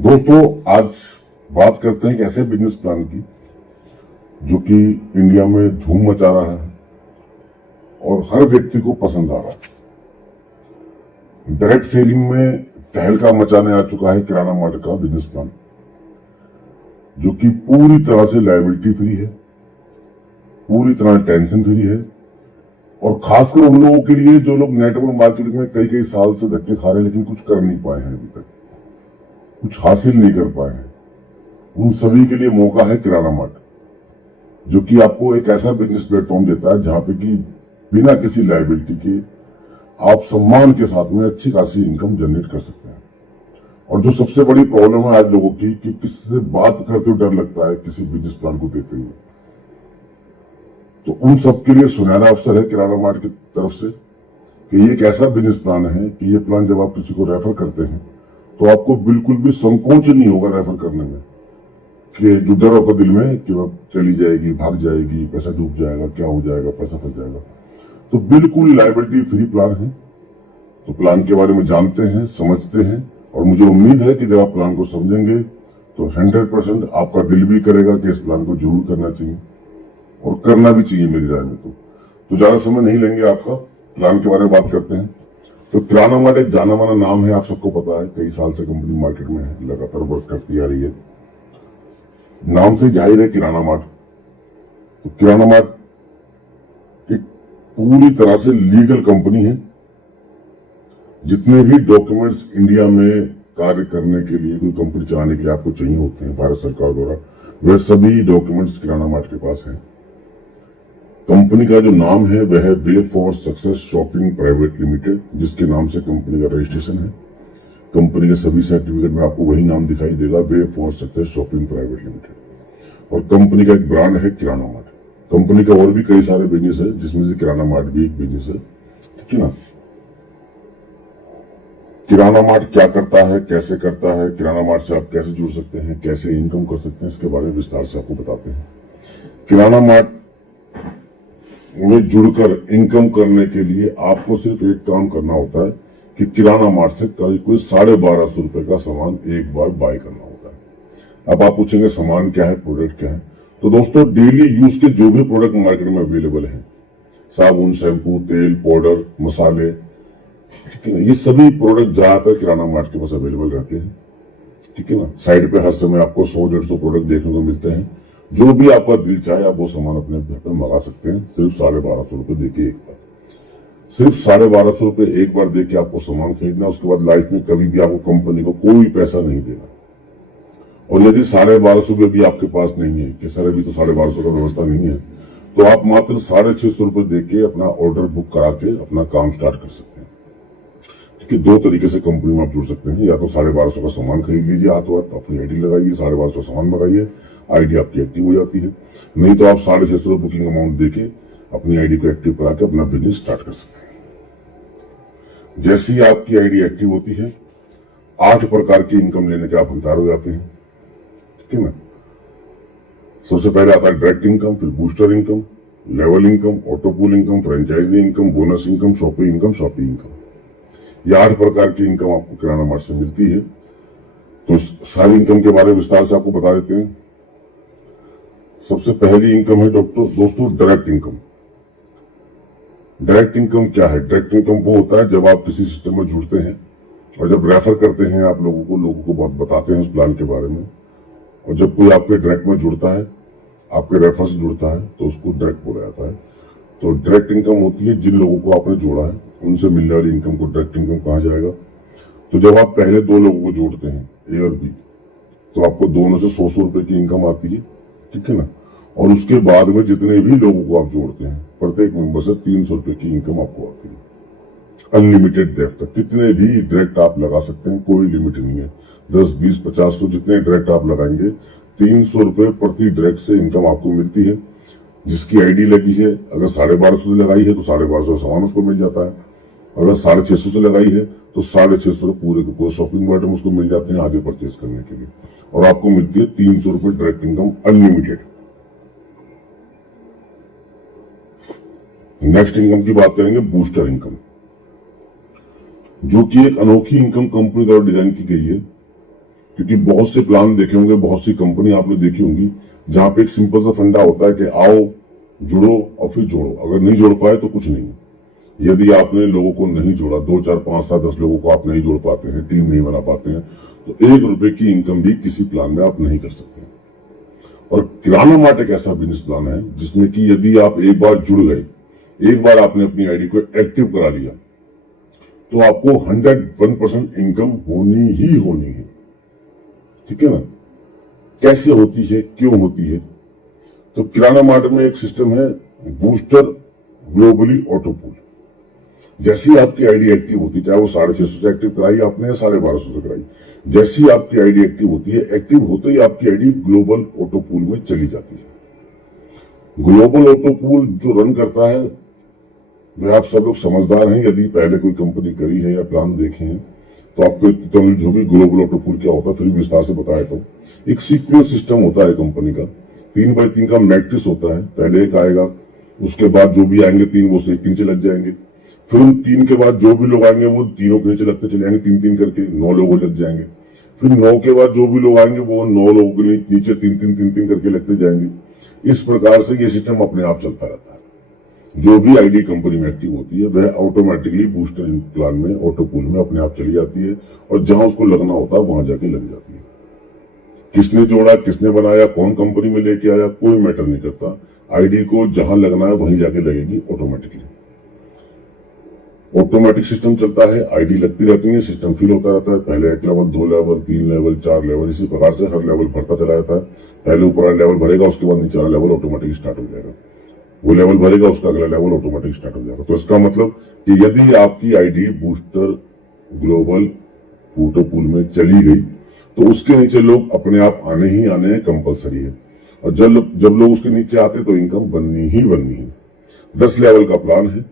दोस्तों, आज बात करते हैं एक ऐसे बिजनेस प्लान की जो कि इंडिया में धूम मचा रहा है और हर व्यक्ति को पसंद आ रहा है। डायरेक्ट सेलिंग में तहलका मचाने आ चुका है किराना मार्ट का बिजनेस प्लान, जो कि पूरी तरह से लायबिलिटी फ्री है, पूरी तरह टेंशन फ्री है और खासकर उन लोगों के लिए जो लोग नेटवर्क मार्केटिंग में कई कई साल से धक्के खा रहे हैं लेकिन कुछ कर नहीं पाए हैं, अभी तक कुछ हासिल नहीं कर पाए हैं। उन सभी के लिए मौका है किराना मार्ट, जो कि आपको एक ऐसा बिजनेस प्लेटफॉर्म देता है जहां पे कि बिना किसी लायबिलिटी के आप सम्मान के साथ में अच्छी खासी इनकम जनरेट कर सकते हैं। और जो सबसे बड़ी प्रॉब्लम है आज लोगों की कि किसी से बात करते हुए डर लगता है किसी बिजनेस प्लान को देते हुए, तो उन सबके लिए सुनहरा अवसर है किराना मार्ट की तरफ से कि ये एक ऐसा बिजनेस प्लान है कि ये प्लान जब आप किसी को रेफर करते हैं तो आपको बिल्कुल भी संकोच नहीं होगा रेफर करने में कि जो डर होगा दिल में कि वह चली जाएगी, भाग जाएगी, पैसा डूब जाएगा, क्या हो जाएगा, पैसा फंस जाएगा। तो बिल्कुल लायबिलिटी फ्री प्लान है। तो प्लान के बारे में जानते हैं, समझते हैं और मुझे उम्मीद है कि जब आप प्लान को समझेंगे तो 100% आपका दिल भी करेगा कि इस प्लान को जरूर करना चाहिए और करना भी चाहिए मेरी राय में। तो ज्यादा समय नहीं लेंगे आपका, प्लान के बारे में बात करते हैं। तो किराना मार्ट एक जाना माना नाम है, आप सबको पता है, कई साल से कंपनी मार्केट में है, लगातार वर्क करती आ रही है। नाम से जाहिर है किराना मार्ट। तो किराना मार्ट एक पूरी तरह से लीगल कंपनी है। जितने भी डॉक्यूमेंट्स इंडिया में कार्य करने के लिए, कोई कंपनी चलाने के लिए आपको चाहिए होते हैं भारत सरकार द्वारा, वह सभी डॉक्यूमेंट्स किराना मार्ट के पास हैं। कंपनी का जो नाम है वह है way for success shopping private limited, जिसके नाम से कंपनी का रजिस्ट्रेशन है। कंपनी के सभी सर्टिफिकेट में आपको वही नाम दिखाई देगा, way for success shopping private limited. और कंपनी का एक ब्रांड है किराना मार्ट। कंपनी का और भी कई सारे बिजनेस है जिसमें से किराना मार्ट भी एक बिजनेस है, ठीक है ना। किराना मार्ट क्या करता है, कैसे करता है, किराना मार्ट से आप कैसे जुड़ सकते हैं, कैसे इनकम कर सकते हैं, इसके बारे में विस्तार से आपको बताते हैं। किराना मार्ट में जुड़कर इनकम करने के लिए आपको सिर्फ एक काम करना होता है कि किराना मार्ट से करीब कोई 1250 रुपए का सामान एक बार बाय करना होता है। अब आप पूछेंगे सामान क्या है, प्रोडक्ट क्या है। तो दोस्तों, डेली यूज के जो भी प्रोडक्ट मार्केट में अवेलेबल है, साबुन, शैम्पू, तेल, पाउडर, मसाले, ठीक है ना, ये सभी प्रोडक्ट ज्यादातर किराना मार्ट के पास अवेलेबल रहते हैं, ठीक है ना। साइड पे हर समय आपको 100-150 प्रोडक्ट देखने को मिलते हैं। जो भी आपका दिल चाहे आप वो सामान अपने घर पर मंगा सकते हैं, सिर्फ 1250 रुपए देके एक बार। सिर्फ 1250 रुपए एक बार देके आपको सामान खरीदना, उसके बाद लाइफ में कभी भी आपको कंपनी को कोई पैसा नहीं देना। और यदि 1250 रुपए भी आपके पास नहीं है कि सर अभी तो 1250 का व्यवस्था नहीं है, तो आप मात्र 650 रुपए देके अपना ऑर्डर बुक करा के अपना काम स्टार्ट कर सकते हैं। कि दो तरीके से कंपनी में आप जुड़ सकते हैं। या तो 1250 का सामान खरीद लीजिए, हाथों हाथ अपनी आईडी लगाइए, 1250 सामान मंगाइए, आईडी आपकी एक्टिव हो जाती है। नहीं तो आप 650 रुपए बुकिंग अमाउंट देके अपनी आईडी को एक्टिव करा के अपना बिजनेस स्टार्ट कर सकते हैं। जैसे ही आपकी आईडी एक्टिव होती है, 8 प्रकार की इनकम लेने के आप हकदार हो जाते हैं, ठीक है ना। सबसे पहले आता है डायरेक्ट इनकम, फिर booster income, level income, autopool income, franchise income, bonus income, shopping income, shopping income. ये 8 प्रकार की इनकम आपको किराना मार्ट से मिलती है। तो सारी इनकम के बारे में विस्तार से आपको बता देते हैं। सबसे पहली इनकम है दोस्तों डायरेक्ट इनकम। डायरेक्ट इनकम क्या है? डायरेक्ट इनकम वो होता है जब आप किसी सिस्टम में जुड़ते हैं और जब रेफर करते हैं आप लोगों को बहुत बताते हैं उस प्लान के बारे में, और जब कोई आपके डायरेक्ट में जुड़ता है, आपके रेफर से जुड़ता है, तो उसको डायरेक्ट बोला जाता है। तो डायरेक्ट इनकम होती है जिन लोगों को आपने जोड़ा है उनसे मिलने वाली इनकम को डायरेक्ट इनकम कहा जाएगा। तो जब आप पहले 2 लोगों को जोड़ते हैं, ए और बी, तो आपको दोनों से 100 रुपए की इनकम आती है, ठीक है ना। और उसके बाद में जितने भी लोगों को आप जोड़ते हैं, प्रत्येक मेंबर से 300 रुपए की इनकम आपको आती है। अनलिमिटेड डायरेक्ट तक कितने भी डायरेक्ट आप लगा सकते हैं, कोई लिमिट नहीं है। 10, 20, 50, 100 जितने डायरेक्ट आप लगाएंगे, 300 रुपए प्रति डायरेक्ट से इनकम आपको मिलती है। जिसकी आईडी लगी है, अगर 1250 से लगाई है तो 1250 सामान उसको मिल जाता है। अगर 650 से लगाई है तो 650 पूरे के पूरे शॉपिंग वाइटम उसको मिल जाते हैं आगे परचेज करने के लिए। और आपको मिलती है 300 रुपए direct income unlimited. Next income की बात करेंगे बूस्टर इनकम, जो कि एक अनोखी इनकम कंपनी द्वारा डिजाइन की गई है क्योंकि बहुत से प्लान देखे होंगे, बहुत सी कंपनी आपने देखी होंगी जहां पे एक सिंपल सा फंडा होता है कि आओ जुड़ो और फिर जोड़ो, अगर नहीं जोड़ पाए तो कुछ नहीं। यदि आपने लोगों को नहीं जोड़ा, 2 4 5 7 10 लोगों को आप नहीं जोड़ पाते हैं, टीम नहीं बना पाते हैं, तो 1 रुपए की इनकम भी किसी प्लान में आप नहीं कर सकते। और किराना मार्ट एक ऐसा बिजनेस प्लान है जिसमें कि यदि आप एक बार जुड़ गए, एक बार आपने अपनी आईडी को एक्टिव करा लिया, तो आपको 101% इनकम होनी ही होनी है। ठीक है ना? कैसे होती है, क्यों होती है? तो किराना मार्ट में एक सिस्टम है बूस्टर ग्लोबली ऑटो पूल। जैसी आपकी आईडी एक्टिव होती है, चाहे वो 650 से एक्टिव कराई आपने या 1250 से कराई, जैसी आपकी आईडी एक्टिव होती है, एक्टिव होते ही आपकी आईडी ग्लोबल ऑटो पूल में चली जाती है। ग्लोबल ऑटो पूल जो रन करता है, मैं आप सब लोग समझदार हैं, यदि पहले कोई कंपनी करी है या प्लान देखे हैं तो आपको तमीज होगी ग्लोबल ऑटो पूल क्या होता है। फिर विस्तार से बताया तो एक सीक्वेंस सिस्टम होता है कंपनी का, 3x3 का मैट्रिक्स होता है। पहले एक आएगा, उसके बाद जो भी आएंगे 3 वो से एक नीचे लग जाएंगे, फिर उन 3 के बाद जो भी लोग आएंगे वो तीनों के नीचे लगते चले जाएंगे, 3-3 करके 9 लोग लग जाएंगे। फिर 9 के बाद जो भी लोग आएंगे वो 9 लोगों के नीचे 3-3 करके लगते जाएंगे। इस प्रकार से ये सिस्टम अपने आप चलता रहता है। जो भी आईडी कंपनी में एक्टिव होती है वह ऑटोमेटिकली बूस्टर प्लान में, ऑटो पूल में अपने आप चली जाती है और जहां उसको लगना होता है वहां जाके लग जाती है। किसने जोड़ा, किसने बनाया, कौन कंपनी में लेके आया, कोई मैटर नहीं करता। आईडी को जहां लगना है वहीं जाके लगेगी ऑटोमेटिकली। ऑटोमेटिक सिस्टम चलता है, आईडी लगती रहती है, सिस्टम फिल होता रहता है। पहले 1 लेवल, 2 लेवल, 3 लेवल, 4 लेवल, इसी प्रकार से हर लेवल बढ़ता चला जाता है। पहले ऊपर वाला लेवल भरेगा, उसके बाद नीचे वाला लेवल ऑटोमेटिक स्टार्ट हो जाएगा। वो लेवल भरेगा, उसका अगला लेवल ऑटोमेटिक स्टार्ट हो जाएगा। तो इसका मतलब कि यदि आपकी ID booster global auto pool में चली गई तो उसके नीचे लोग अपने आप आने ही आने हैं, कंपलसरी है। और जब लोग उसके नीचे आते तो इनकम बननी ही बननी है। 10 लेवल का प्लान है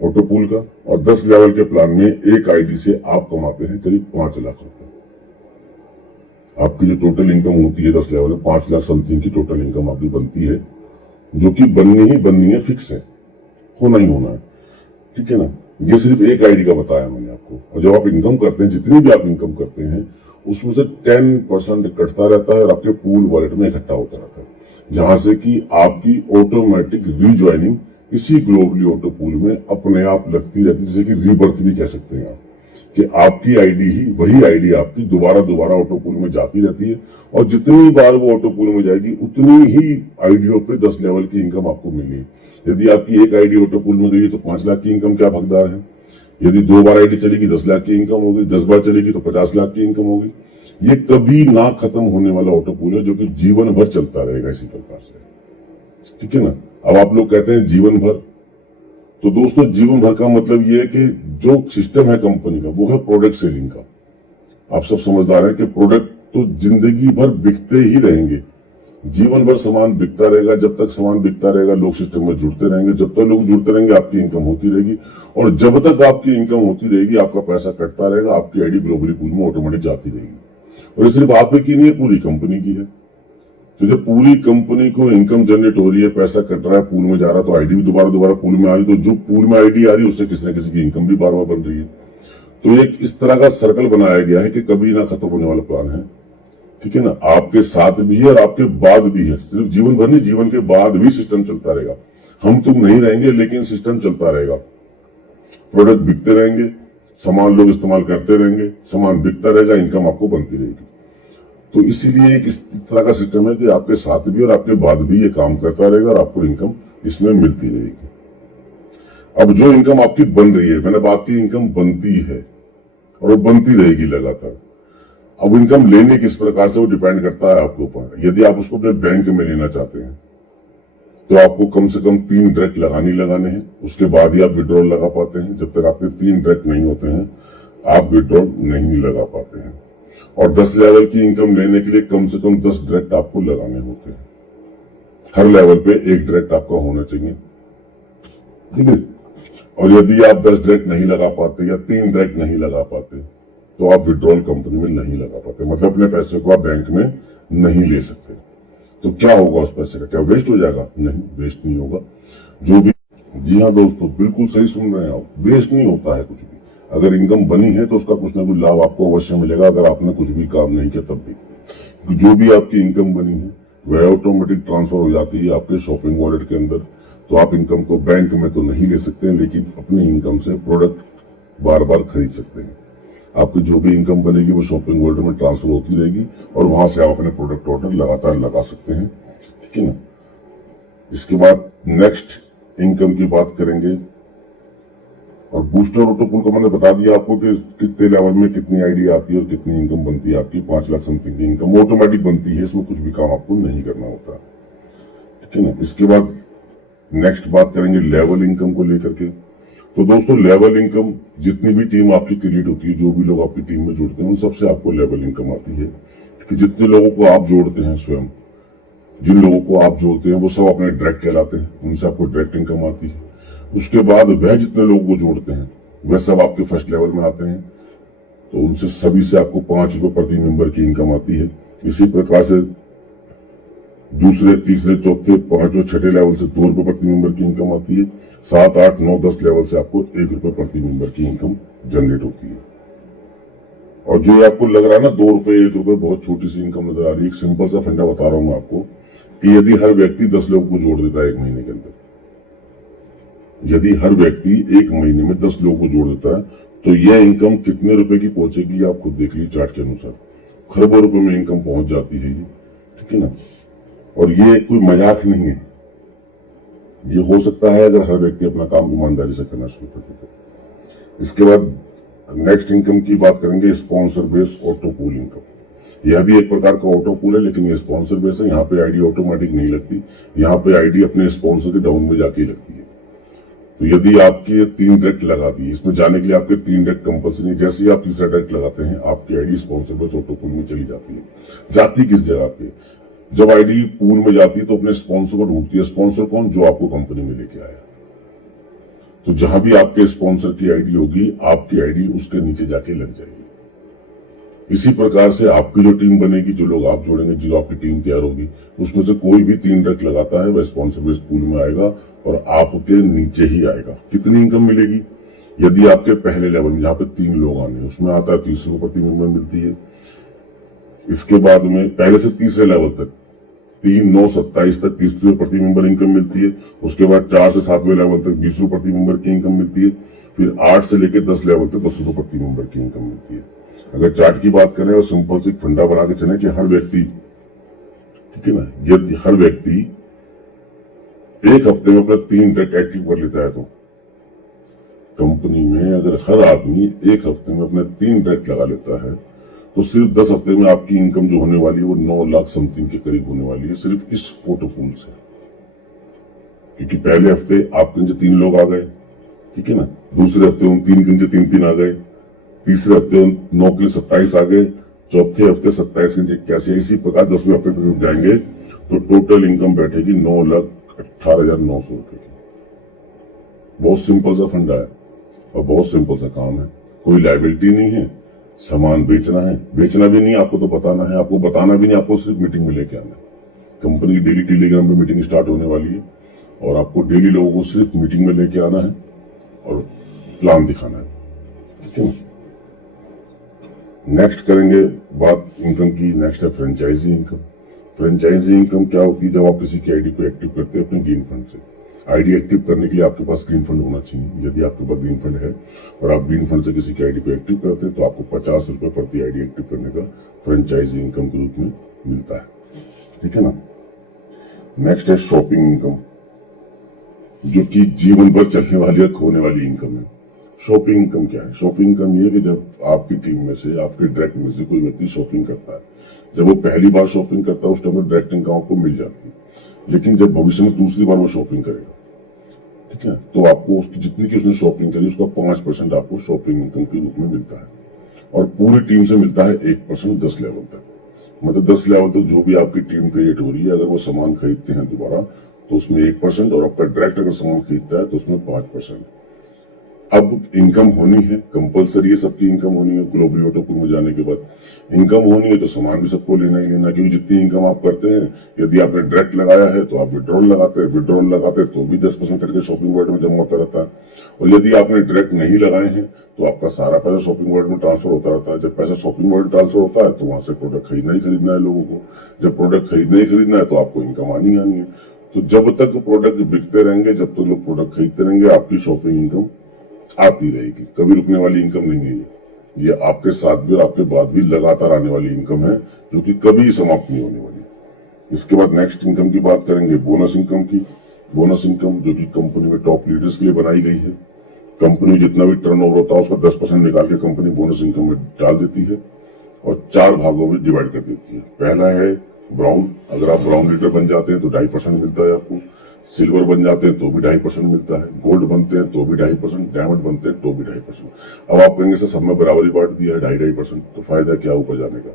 ऑटो पूल का, और 10 लेवल के प्लान में एक आईडी से आप कमाते हैं करीब 5 लाख रुपए। आपकी जो टोटल इनकम होती है 10 लेवल में 5 लाख समथिंग की टोटल इनकम आपकी बनती है, जो कि बननी ही बननी है, फिक्स है, होना ही होना है। ठीक है ना? ये सिर्फ एक आईडी का बताया मैंने आपको। और जब आप इनकम करते हैं, जितनी भी आप इनकम करते हैं, उसमें से 10% कटता रहता है और आपके पूल वॉलेट में इकट्ठा होता रहता है, जहां से कि आपकी ऑटोमेटिक रीज्वाइनिंग इसी ग्लोबली ऑटो पूल में अपने आप लगती रहती है। जैसे कि रीबर्थ भी कह सकते हैं आप, कि आपकी आईडी ही, वही आईडी आपकी दोबारा ऑटो पूल में जाती रहती है, और जितनी बार वो ऑटो पूल में जाएगी उतनी ही आईडियो पे 10 लेवल की इनकम आपको मिलनी है। यदि आपकी एक आईडी ऑटो पूल में गई तो 5 लाख की इनकम के आप हकदार हैं। यदि 2 बार आईडी चलेगी 10 लाख की इनकम होगी, 10 बार चलेगी तो 50 लाख की इनकम होगी। ये कभी ना खत्म होने वाला ऑटो पूल है, जो कि जीवन भर चलता रहेगा इसी प्रकार से। ठीक है ना? अब आप लोग कहते हैं जीवन भर, तो दोस्तों जीवन भर का मतलब ये है कि जो सिस्टम है कंपनी का वो है प्रोडक्ट सेलिंग का। आप सब समझदार हैं कि प्रोडक्ट तो जिंदगी भर बिकते ही रहेंगे, जीवन भर सामान बिकता रहेगा। जब तक सामान बिकता रहेगा लोग सिस्टम में जुड़ते रहेंगे, जब तक लोग जुड़ते रहेंगे आपकी इनकम होती रहेगी, और जब तक आपकी इनकम होती रहेगी आपका पैसा कटता रहेगा, आपकी आईडी ग्लोबली पूल में ऑटोमेटिक जाती रहेगी। और ये सिर्फ आप की नहीं है, पूरी कंपनी की है। तो जब पूरी कंपनी को इनकम जनरेट हो रही है, पैसा कट रहा है, पूल में जा रहा है, तो आईडी भी दोबारा पूल में आ रही है, तो जो पूल में आईडी आ रही है उससे किसी न किसी की इनकम भी बार बार बन रही है। तो एक इस तरह का सर्कल बनाया गया है कि कभी ना खत्म होने वाला प्लान है। ठीक है ना? आपके साथ भी है और आपके बाद भी है, सिर्फ जीवन भर नहीं, जीवन के बाद भी सिस्टम चलता रहेगा। हम तुम नहीं रहेंगे लेकिन सिस्टम चलता रहेगा। प्रोडक्ट बिकते रहेंगे, सामान लोग इस्तेमाल करते रहेंगे, सामान बिकता रहेगा, इनकम आपको बनती रहेगी। तो इसीलिए एक इस तरह का सिस्टम है कि आपके साथ भी और आपके बाद भी ये काम करता रहेगा और आपको इनकम इसमें मिलती रहेगी। अब जो इनकम आपकी बन रही है, मैंने बात की इनकम बनती है और वो बनती रहेगी लगातार। अब इनकम लेने किस प्रकार से वो डिपेंड करता है आपके ऊपर। यदि आप उसको अपने बैंक में लेना चाहते हैं तो आपको कम से कम 3 डायरेक्ट लगाने हैं, उसके बाद ही आप विड्रॉल लगा पाते हैं। जब तक आपके 3 डायरेक्ट नहीं होते हैं आप विड्रॉल नहीं लगा पाते हैं। और 10 लेवल की इनकम लेने के लिए कम से कम 10 डायरेक्ट आपको लगाने होते हैं। हर लेवल पे 1 डायरेक्ट आपका होना चाहिए। ठीक है? और यदि आप 10 डायरेक्ट नहीं लगा पाते या 3 डायरेक्ट नहीं लगा पाते तो आप विड्रॉल कंपनी में नहीं लगा पाते, मतलब अपने पैसे को आप बैंक में नहीं ले सकते। तो क्या होगा उस पैसे का? क्या वेस्ट हो जाएगा? नहीं, वेस्ट नहीं होगा। जो भी, जी हाँ दोस्तों, बिल्कुल सही सुन रहे हैं आप, वेस्ट नहीं होता है कुछ भी। अगर इनकम बनी है तो उसका कुछ ना कुछ लाभ आपको अवश्य मिलेगा, अगर आपने कुछ भी काम नहीं किया तब भी। जो भी आपकी इनकम बनी है वह ऑटोमेटिक ट्रांसफर हो जाती है आपके शॉपिंग वॉलेट के अंदर। तो आप इनकम को बैंक में तो नहीं ले सकते हैं, लेकिन अपनी इनकम से प्रोडक्ट बार बार खरीद सकते हैं। आपकी जो भी इनकम बनेगी वो शॉपिंग वॉलेट में ट्रांसफर होती रहेगी और वहां से आप अपने प्रोडक्ट ऑर्डर लगातार लगा सकते हैं, ठीक है ना। इसके बाद नेक्स्ट इनकम की बात करेंगे। और बूस्टर ऑटो पुल को मैंने बता दिया आपको कि कितने लेवल में कितनी आईडी आती है और कितनी इनकम बनती है आपकी। 5 लाख समथिंग की इनकम ऑटोमेटिक बनती है, इसमें कुछ भी काम आपको नहीं करना होता, ठीक है ना। इसके बाद नेक्स्ट बात करेंगे लेवल इनकम को लेकर के। तो दोस्तों लेवल इनकम जितनी भी टीम आपकी क्रिएट होती है, जो भी लोग आपकी टीम में जुड़ते हैं, उन सबसे आपको लेवल इनकम आती है कि जितने लोगों को आप जोड़ते हैं, स्वयं जिन लोगों को आप जोड़ते हैं वो सब अपने डायरेक्ट कहलाते हैं, उनसे आपको डायरेक्ट इनकम आती है। उसके बाद वह जितने लोगों को जोड़ते हैं वह सब आपके फर्स्ट लेवल में आते हैं, तो उनसे सभी से आपको 5 रुपए प्रति मेंबर की इनकम आती है। इसी प्रकार से दूसरे, तीसरे, चौथे, 5वें, 6ठे लेवल से 2 रुपए प्रति मेंबर की इनकम आती है। 7, 8, 9, 10 लेवल से आपको 1 रुपए प्रति मेंबर की इनकम जनरेट होती है। और जो आपको लग रहा है ना 2 रुपए 1 रुपए बहुत छोटी सी इनकम नजर आ रही है, एक सिंपल सा फंडा बता रहा हूं मैं आपको कि यदि हर व्यक्ति 10 लोगों को जोड़ देता है 1 महीने के अंदर, यदि हर व्यक्ति 1 महीने में 10 लोगों को जोड़ देता है, तो यह इनकम कितने रुपए की पहुंचेगी आप खुद देख लीजिए। चार्ट के अनुसार खरबों रुपए में इनकम पहुंच जाती है ये, ठीक है ना। और ये कोई मजाक नहीं है, ये हो सकता है अगर हर व्यक्ति अपना काम ईमानदारी से करना शुरू कर दे तो। इसके बाद नेक्स्ट इनकम की बात करेंगे, sponsor based auto pool income. यह भी एक प्रकार का ऑटो पूल है, लेकिन ये स्पॉन्सर बेस है। यहाँ पे आईडी ऑटोमेटिक नहीं लगती, यहाँ पे आईडी अपने स्पॉन्सर के डाउन में जाके लगती है। तो यदि आपके 3 डायरेक्ट लगा दी, इसमें जाने के लिए आपके 3 डायरेक्ट कंपल्सरी, जैसे ही आप तीसरा डायरेक्ट लगाते हैं आपकी ID sponsor based auto pool में चली जाती है। जाती किस जगह पे? जब आईडी पूल में जाती है तो अपने स्पॉन्सर को ढूंढती है। स्पॉन्सर कौन? जो आपको कंपनी में लेके आया। तो जहां भी आपके स्पॉन्सर की आईडी होगी, आपकी आईडी उसके नीचे जाके लग जाएगी। इसी प्रकार से आपकी जो टीम बनेगी, जो लोग आप जोड़ेंगे, जो आपकी टीम तैयार होगी, उसमें से कोई भी 3 डायरेक्ट लगाता है वह स्पॉन्सर बेस्ड पूल में आएगा और आपके नीचे ही आएगा। कितनी इनकम मिलेगी? यदि आपके पहले लेवल में जहां पे 3 लोग आने, उसमें आता है 30 रुपए प्रति मेंबर मिलती है। इसके बाद में पहले से तीसरे लेवल तक 3, 9, 27 तक 30 रुपए प्रति मेंबर इनकम मिलती है। उसके बाद 4 से 7वें लेवल तक 20 रुपए प्रति मेंबर की इनकम मिलती है। फिर 8 से लेकर 10 लेवल तक 10 रुपए प्रति मेंबर की इनकम मिलती है। अगर चार्ट की बात करें और सिंपल से फंडा बना के चले कि हर व्यक्ति, ठीक है ना, यदि हर व्यक्ति 1 हफ्ते में अपना 3 डायरेक्ट एक्टिव कर लेता है, तो कंपनी में अगर हर आदमी 1 हफ्ते में अपने 3 डायरेक्ट लगा लेता है, तो सिर्फ 10 हफ्ते में आपकी इनकम जो होने वाली है वो 9 लाख समथिंग के करीब होने वाली है, सिर्फ इस ऑटो पूल से। क्योंकि पहले हफ्ते आपके नीचे 3 लोग आ गए, ठीक है ना, दूसरे हफ्ते उन 3 के नीचे 3 आ गए, तीसरे हफ्ते 9 के 27 आ गए, चौथे हफ्ते 27 के नीचे 81। इसी प्रकार 10वें हफ्ते तक जाएंगे तो टोटल इनकम बैठेगी 9,18,900 रुपए की। बहुत सिंपल सा फंडा है और बहुत सिंपल सा काम है। कोई लायबिलिटी नहीं है, सामान बेचना है, बेचना भी नहीं, आपको तो बताना है, आपको बताना भी नहीं, आपको सिर्फ मीटिंग में लेके आना है। कंपनी की डेली टेलीग्राम में मीटिंग स्टार्ट होने वाली है और आपको डेली लोगों को सिर्फ मीटिंग में लेके आना है और प्लान दिखाना है, ठीक है। नेक्स्ट करेंगे बात इनकम की। नेक्स्ट है फ्रेंचाइजी इनकम। फ्रेंचाइजी इनकम क्या होती है? जब आप किसी की आईडी को एक्टिव करते हैं अपने ग्रीन फंड से। आईडी एक्टिव करने के लिए आपके पास ग्रीन फंड होना चाहिए। यदि आपके पास ग्रीन फंड है और आप ग्रीन फंड से किसी की आईडी को एक्टिव करते हैं, तो आपको 50 रुपए प्रति आईडी एक्टिव करने का फ्रेंचाइजी इनकम के रूप में मिलता है, ठीक है ना। नेक्स्ट है शॉपिंग इनकम, जो कि जीवन भर चलने वाली और खोने वाली इनकम है। शॉपिंग इनकम क्या है? शॉपिंग इनकम ये है कि जब आपकी टीम में से, आपके डायरेक्ट में से कोई व्यक्ति शॉपिंग करता है, जब वो पहली बार शॉपिंग करता है उस टाइम में डायरेक्ट इनकम आपको मिल जाती है। लेकिन जब भविष्य में दूसरी बार वो शॉपिंग करेगा, ठीक है, तो आपको उसकी जितनी की उसने शॉपिंग करी उसका 5% आपको शॉपिंग इनकम के रूप में मिलता है। और पूरी टीम से मिलता है 1% 10 लेवल तक। मतलब 10 लेवल तक जो भी आपकी टीम क्रिएट हो रही है, अगर वो सामान खरीदते हैं दोबारा तो उसमें 1%, और आपका डायरेक्ट अगर सामान खरीदता है तो उसमें 5%। अब इनकम होनी है, कंपलसरी है, सबकी इनकम होनी है। ग्लोबली ऑटोपुल में जाने के बाद इनकम होनी है तो सामान भी सबको लेना ही लेना, क्योंकि जितनी इनकम आप करते हैं, यदि आपने डायरेक्ट लगाया है तो आप विड्रॉल लगाते हैं, विड्रॉल लगाते हैं तो भी 10% करके शॉपिंग वॉलेट में जमा होता रहता है। और यदि आपने डायरेक्ट नहीं लगाए हैं तो आपका सारा पैसा शॉपिंग वॉलेट में ट्रांसफर होता रहता है। जब पैसा शॉपिंग वॉलेट ट्रांसफर होता है तो वहां से प्रोडक्ट खरीदना ही खरीदना है लोगों को। जब प्रोडक्ट खरीदना ही खरीदना है तो आपको इनकम आनी आनी है। तो जब तक प्रोडक्ट बिकते रहेंगे, जब तक लोग प्रोडक्ट खरीदते रहेंगे, आपकी शॉपिंग इनकम आती रहेगी। कभी रुकने वाली इनकम नहीं है ये आपके साथ भी और आपके बाद भी लगातार आने वाली इनकम है, जो कि कभी समाप्त नहीं होने वाली। इसके बाद नेक्स्ट इनकम की बात करेंगे, बोनस इनकम की। बोनस इनकम जो कि कंपनी में टॉप लीडर्स के लिए बनाई गई है। कंपनी जितना भी टर्नओवर होता है उसका 10% निकाल के कंपनी बोनस इनकम में डाल देती है और 4 भागों में डिवाइड कर देती है। पहला है ब्राउन, अगर आप ब्राउन लीडर बन जाते हैं तो 2.5% मिलता है आपको। सिल्वर बन जाते हैं तो भी 2.5% मिलता है। गोल्ड बनते हैं तो भी 2.5%। डायमंड बनते हैं तो भी 2.5%। अब आप कहेंगे सर सब में बराबरी बांट दिया है 2.5%, तो फायदा क्या ऊपर जाने का?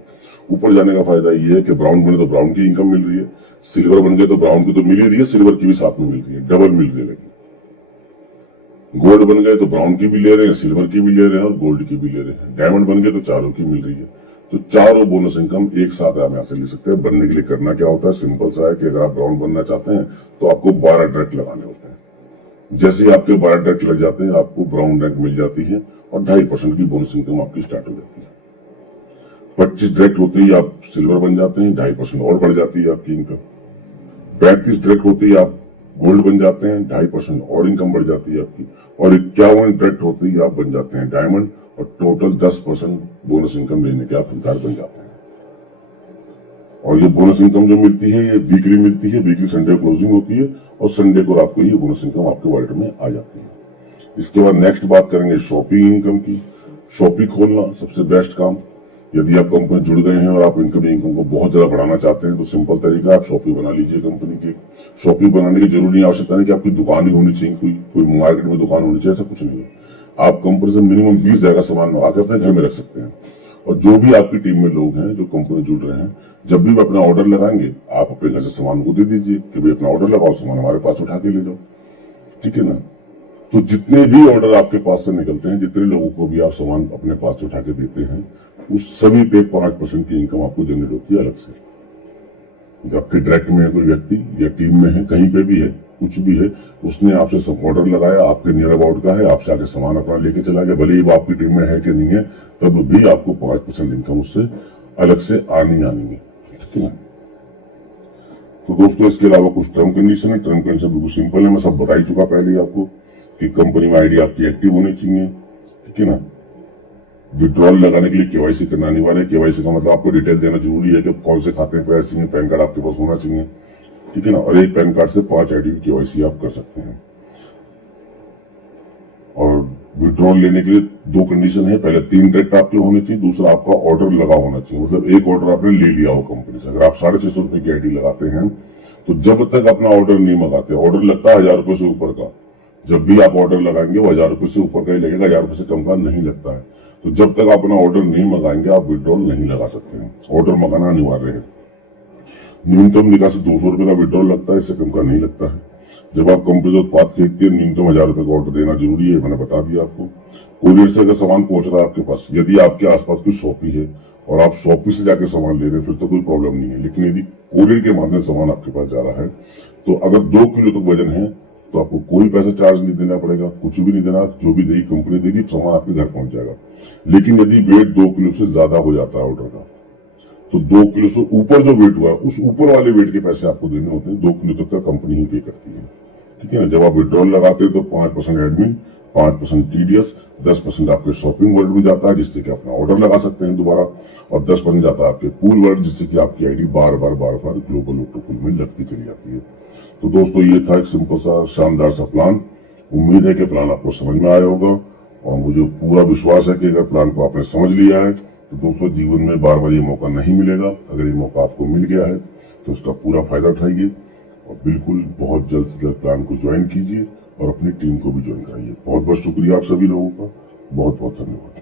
ऊपर जाने का फायदा ये है कि ब्राउन बने तो ब्राउन की इनकम मिल रही है, सिल्वर बन गए तो ब्राउन की तो मिल ही रही है, सिल्वर की भी साथ में मिल रही है, डबल मिलने लगी। गोल्ड बन गए तो ब्राउन की भी ले रहे हैं, सिल्वर की भी ले रहे हैं और गोल्ड की भी ले रहे हैं। डायमंड बन गए तो चारों की मिल रही है। तो चारों बोनस इनकम एक साथ आप यहां से ले सकते हैं। बनने के लिए करना क्या होता है, सिंपल सा है कि अगर आप ब्राउन बनना चाहते हैं तो आपको 12 डायरेक्ट लगाने होते हैं। जैसे ही आपके 12 डायरेक्ट लग जाते हैं आपको ब्राउन रैंक मिल जाती है और 2.5% की बोनस इनकम आपकी स्टार्ट हो जाती है। 25 डायरेक्ट होते ही आप सिल्वर बन जाते हैं, 2.5% और बढ़ जाती है आपकी इनकम। 35 डायरेक्ट होते ही आप गोल्ड बन जाते हैं, 2.5% और इनकम बढ़ जाती है आपकी। और 51 डायरेक्ट होते ही आप बन जाते हैं डायमंड और टोटल 10% बोनस इनकम लेने के आप हकदार बन जाते हैं। और ये बोनस इनकम जो मिलती है ये वीकली मिलती है, वीकली संडे क्लोजिंग होती है और संडे को रात को ये बोनस इनकम आपके वॉलेट में आ जाती है। इसके बाद नेक्स्ट बात करेंगे शॉपिंग इनकम की। शॉपिंग खोलना सबसे बेस्ट काम। यदि आप कंपनी जुड़ गए हैं और आप इनकम को बहुत ज्यादा बढ़ाना चाहते हैं तो सिंपल तरीका, आप शॉपिंग बना लीजिए कंपनी की। शॉपिंग बनाने की जरूरी आवश्यकता नहीं कि आपकी दुकान ही होनी चाहिए, कोई मार्केट में दुकान होनी चाहिए, ऐसा कुछ नहीं है। आप कंपनी से मिनिमम 20 जगह का सामान मंगा के अपने घर में रख सकते हैं। और जो भी आपकी टीम में लोग हैं जो कंपनी जुड़ रहे हैं, जब भी अपना ऑर्डर लगाएंगे आप अपने घर से सामान को दे दीजिए कि भाई अपना ऑर्डर लगाओ, सामान हमारे पास उठा के ले जाओ, ठीक है ना। तो जितने भी ऑर्डर आपके पास से निकलते हैं, जितने लोगों को भी आप सामान अपने पास से उठा के देते हैं, उस सभी पे 5% की इनकम आपको जनरेट होती है अलग से। जब आपके डायरेक्ट में है कोई व्यक्ति या टीम में है, कहीं पे भी है, कुछ भी है, उसने आपसे सब ऑर्डर लगाया, आपके नियर अबाउट का है, आपसे आके सामान अपना लेके चला गया, भले ही वो आपकी टीम में है कि नहीं है, तब भी आपको 5% इनकम उससे अलग से आनी है, ठीक है। तो दोस्तों इसके अलावा कुछ टर्म कंडीशन है। टर्म कंडीशन बिल्कुल सिंपल है, मैं सब बता ही चुका पहले ही आपको कि कंपनी में आईडी आपकी एक्टिव होनी चाहिए, ठीक है ना। विड्रॉल लगाने के लिए केवाईसी करना अनिवार्य है। केवाईसी का मतलब आपको डिटेल देना जरूरी है कि कौन से खाते में पैसे चाहिए, पैन कार्ड आपके पास होना चाहिए, ठीक है ना। और एक पैन कार्ड से 5 आईडी की केवाईसी आप कर सकते हैं। और विड्रॉल लेने के लिए 2 कंडीशन है, पहले 3 डायरेक्ट आपके होने चाहिए, दूसरा आपका ऑर्डर लगा होना चाहिए, मतलब एक ऑर्डर आपने ले लिया हो कंपनी से। अगर आप 650 रुपए की आईडी लगाते हैं तो जब तक अपना ऑर्डर नहीं मंगाते, ऑर्डर लगता है 1000 रुपए से ऊपर का, जब भी आप ऑर्डर लगाएंगे वो 1000 रुपए से ऊपर का ही लगेगा, 1000 रुपए से कम का नहीं लगता है। तो जब तक आप अपना ऑर्डर नहीं मंगाएंगे आप विड्रॉल नहीं लगा सकते हैं। ऑर्डर मंगाना अनिवार्य है। न्यूनतम निकाह से 200 रुपए का विड्रॉल लगता है, इससे कम का नहीं लगता है। जब आप कंपनी से उत्पाद खरीदते हैं न्यूनतम 1000 रुपए का ऑर्डर देना जरूरी है, मैंने बता दिया आपको। कोरियर से अगर सामान पहुंच रहा है आपके पास, यदि आपके आसपास कोई शॉपी है और आप शॉपी से जाकर सामान ले रहे हैं फिर तो कोई प्रॉब्लम नहीं है, लेकिन यदि कोरियर के माध्यम से सामान आपके पास जा रहा है तो अगर 2 किलो तक वजन है तो आपको कोई पैसा चार्ज नहीं देना पड़ेगा, कुछ भी नहीं देना, जो भी देगी कंपनी देगी, सामान आपके घर पहुंच जाएगा। लेकिन यदि वेट 2 किलो से ज्यादा हो जाता है ऑर्डर का, तो 2 किलो से ऊपर जो वेट हुआ उस ऊपर वाले वेट के पैसे आपको देने होते हैं। 2 किलो तक का कंपनी ही पे करती है, ठीक है ना। जब आप विड्रॉल लगाते हैं तो 5% एडमिन, 5% टीडीएस, 10% आपके शॉपिंग वर्ल्ड में जाता है जिससे कि अपना ऑर्डर लगा सकते हैं दोबारा, और 10% जाता है आपके पूल वर्ल्ड जिससे कि आपकी आईडी बार बार ग्लोबल ऑटोपुल में लगती चली जाती है। तो दोस्तों ये था एक सिंपल सा शानदार सा प्लान। उम्मीद है कि प्लान आपको समझ में आया होगा और मुझे पूरा विश्वास है कि अगर प्लान को आपने समझ लिया है तो दोस्तों जीवन में बार बार ये मौका नहीं मिलेगा। अगर ये मौका आपको मिल गया है तो उसका पूरा फायदा उठाइए और बिल्कुल बहुत जल्द से जल्द प्लान को ज्वाइन कीजिए और अपनी टीम को भी ज्वाइन कराइए। बहुत बहुत शुक्रिया आप सभी लोगों का, बहुत बहुत धन्यवाद।